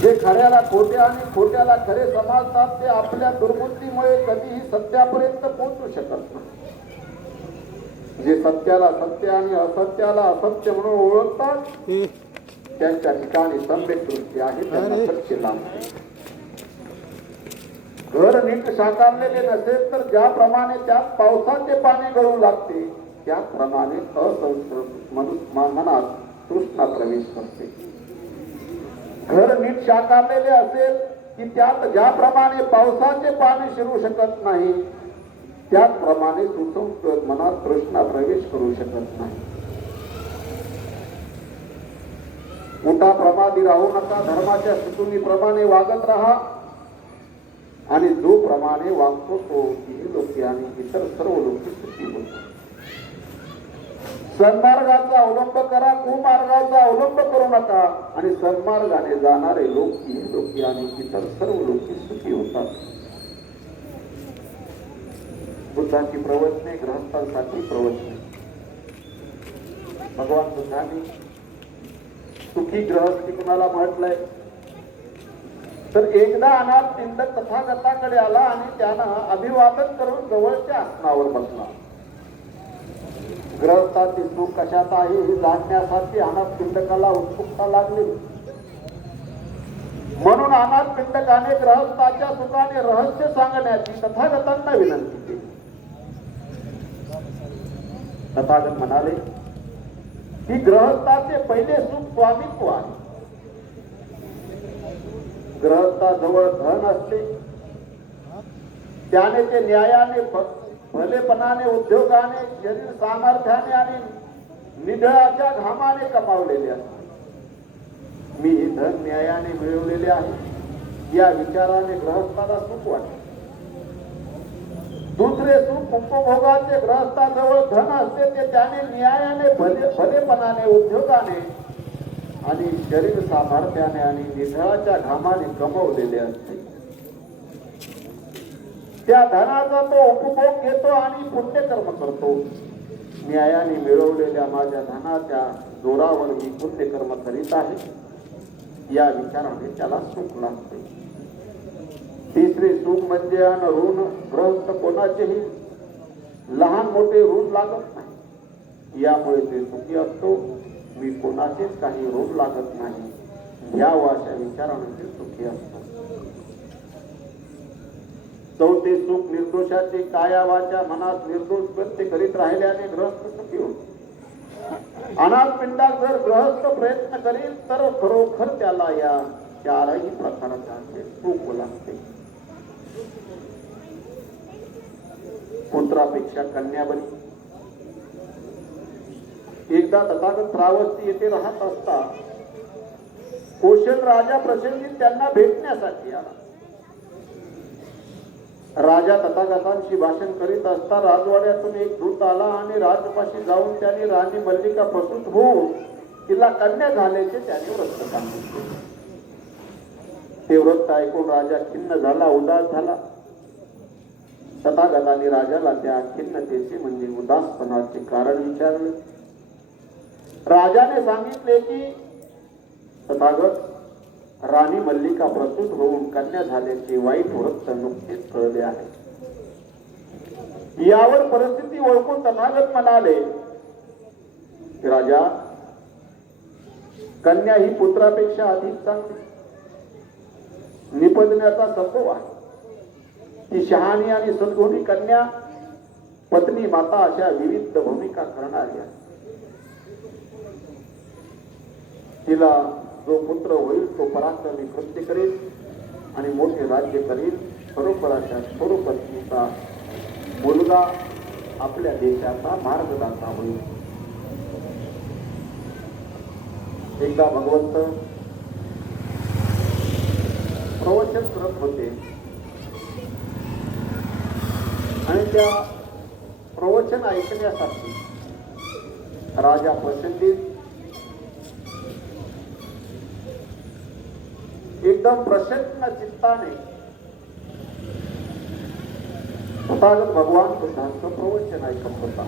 जे खऱ्याला खोटे आणि खोट्याला खरे समजतात ते आपल्या दुर्बुद्धीमुळे कधीही सत्यापर्यंत पोहोचू शकत नाही. जे सत्याला सत्य आणि असत्याला असत्य म्हणून ओळखतात त्यांच्या ठिकाणी सम्यक दृष्टी आहे त्यांना सत्य लाभते घर नीट साकारलेले नसेल तर ज्याप्रमाणे त्यात पावसाचे पाणी गळू लागते त्याप्रमाणे असंस्कृत मनात तृष्णा प्रवेश करते. घर नीट साकारलेले असेल की त्यात ज्याप्रमाणे पावसाचे पाणी शिरू शकत नाही त्याचप्रमाणे सुसंस्कृत मनात तृष्णा प्रवेश करू शकत नाही. मोठा प्रमादी राहू नका धर्माच्या सुतुनीप्रमाणे वागत राहा. आणि जो प्रमाणे वागतो तो ही लोके आणि इतर सर्व लोक सन्मार्गाचा अवलंब करा कुमार्गाचा अवलंब करू नका. आणि सन्मार्गाने जाणारे लोक लोकी आणि इतर सर्व लोक सुखी होतात. बुद्धाची प्रवचने ग्रहस्थांसाठी प्रवचने. भगवान बुद्धांनी सुखी ग्रहस्थी कुणाला म्हटलंय? तर एकदा अनाथ तिंड तथागताकडे आला आणि त्यानं अभिवादन करून जवळच्या आसनावर बसला. ग्रहस्थाची सुख कशात आहे हे जाणण्यासाठी अनाथ पिंडकाला उत्सुकता लागली. म्हणून अनाथ पिंडकाने ग्रहस्थाच्या सुखाने रहस्य सांगण्याची तथागतांना विनंती केली. तथागत म्हणाले की ग्रहस्थाचे पहिले सुख स्वामित्व आहे. ग्रहस्थाजवळ धन असते. त्याने ते न्यायाने भ- भलेपणाने उद्योगाने शरीर सामर्थ्याने आणि निधळाच्या घामाने कमावलेले असते मी हे धन न्यायाने मिळवलेले आहे. या विचाराने ग्रहस्थाला सुख वाटते. दुसरे सुख उपभोगाचे ग्रहस्थाजवळ धन असते ते त्याने न्यायाने भले भलेपणाने उद्योगाने आणि शरीर सामर्थ्याने आणि निधळाच्या घामाने कमवलेले असते. त्या धनाचा तो उपभोग घेतो आणि पुण्यकर्म करतो. न्यायाने मिळवलेल्या माझ्या धनाच्या जोरावर मी पुण्यकर्म करीत आहे. या विचाराने त्याला सुख लागते. तिसरे सुख म्हणजे अन ऋण ग्रस्त कोणाचेही लहान मोठे ऋण लागत नाही. यामुळे ते सुखी असतो. मी कोणाचेच काही ऋण लागत नाही. या अशा विचाराने ते सुखी असतो. चौथे सुख निर्दोषाचे कायावाच्या मनात निर्दोष कृत्य करीत राहिल्याने ग्रहस्थ सुखी होतो. अनाथ पिंडात जर ग्रहस्थ प्रयत्न करील तर खरोखर त्याला या चारही प्रकारचे सुख लागते. पुत्रापेक्षा कन्या बनी एकदा तथागत श्रावस्ती येथे राहत असता कौशल राजा प्रसंगी त्यांना भेटण्यासाठी आला. राजा तथागतांशी भाषण करीत असता राजवाड्यातून एक दूत आला आणि राजपाशी जाऊन त्याने राणी मल्लिका प्रसूत होऊन तिला कन्या झाल्याचे त्याने व्रत सांगितले. ते व्रत ऐकून राजा खिन्न झाला उदास झाला. तथागताने राजाला त्या खिन्नतेचे म्हणजे उदासपणाचे कारण विचारले. राजाने सांगितले की तथागत राणी मल्लिका प्रसूत होऊन कन्या झाल्याचे वाईट वृत्त नुकतेच कळले आहे. यावर परिस्थिती ओळखून तथागत म्हणाले की राजा कन्या ही पुत्रापेक्षा अधिक चांगली. निपजण्याचा संभव आहे. ती शहाणी आणि सद्गुणी कन्या पत्नी माता अशा विविध भूमिका करणारी आहे. तिला जो पुत्र होईल तो पराक्रमी कृत्य करेल आणि मोठे राज्य करेल बरोबर स्वरूपत्नीचा मुलगा आपल्या देशाचा मार्गदाता होईल. एकदा भगवंत प्रवचन करत होते. आणि त्या प्रवचन ऐकण्यासाठी राजा प्रसंगीत एकदम प्रसन्न चित्ताने. तथागत भगवान कृष्णांचं प्रवचन ऐकत होता.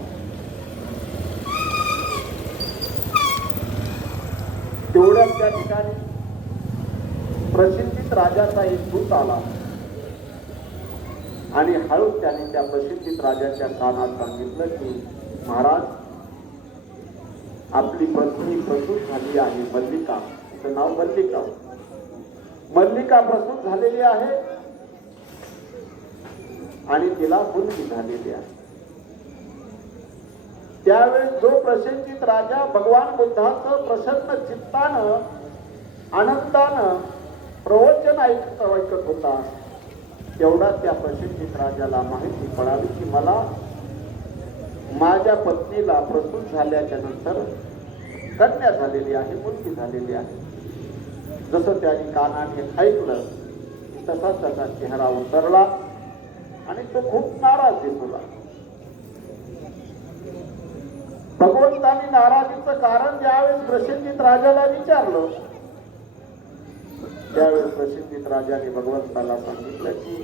तेवढ्याच त्या ठिकाणी प्रसिद्धित राजाचा एक दूत आला. आणि हळूच त्याने त्या प्रसिद्धित राजाच्या कानात सांगितलं की महाराज आपली पत्नी प्रसूत झाली आहे मल्लिका. तिचं नाव मल्लिका मल्लिका प्रसूत झालेली आहे. आणि तिला मुलगी झालेली आहे. त्यावेळेस जो प्रशंचित राजा भगवान बुद्धाचं प्रसन्न चित्तानं आनंदानं प्रवचन ऐकत ऐकत होता तेवढा त्या प्रसन्नचित राजाला माहिती पडावी की मला माझ्या पत्नीला प्रसूत झाल्याच्यानंतर कन्या झालेली आहे मुलगी झालेली आहे. जसं त्याने कानाने ऐकलं तसा त्याचा चेहरा उतरला आणि तो खूप नाराज दिसू लागला. भगवंतांनी नाराजीचं कारण ज्यावेळेस प्रसिद्धीत राजाला विचारलं त्यावेळेस प्रसिद्धीत राजाने भगवंताला सांगितलं की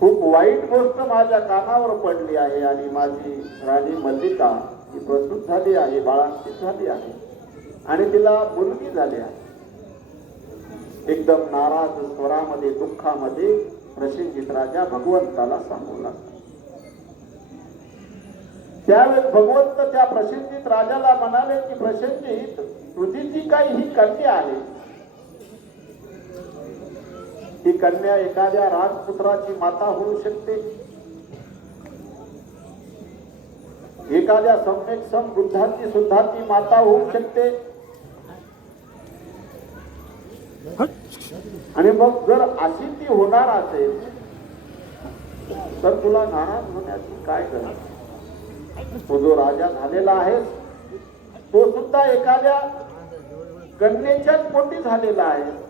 खूप वाईट गोष्ट माझ्या कानावर पडली आहे आणि माझी राणी मल्लिका ही प्रस्तुत झाली आहे बाळांकित झाली आहे आणि तिला मुलगी झाली आहे. एकदम नाराज स्वरामध्ये दुःखामध्ये प्रसिद्धीत राजा भगवंताला सांगू लागला. त्यावेळेस भगवंत त्या प्रसिंजित राजाला म्हणाले की प्रसिंजित तुझी जी काही ही कन्या आहे. ही कन्या एखाद्या राजपुत्राची माता होऊ शकते. एखाद्या सम्यक सम बुद्धाची सुद्धा ती माता होऊ शकते. आणि मग जर अशी ती होणार असेल तर तुला नाराज होण्याची काय गरज? तो जो राजा झालेला आहे तो सुद्धा एखाद्या कन्येच्याच पोटी झालेला आहे.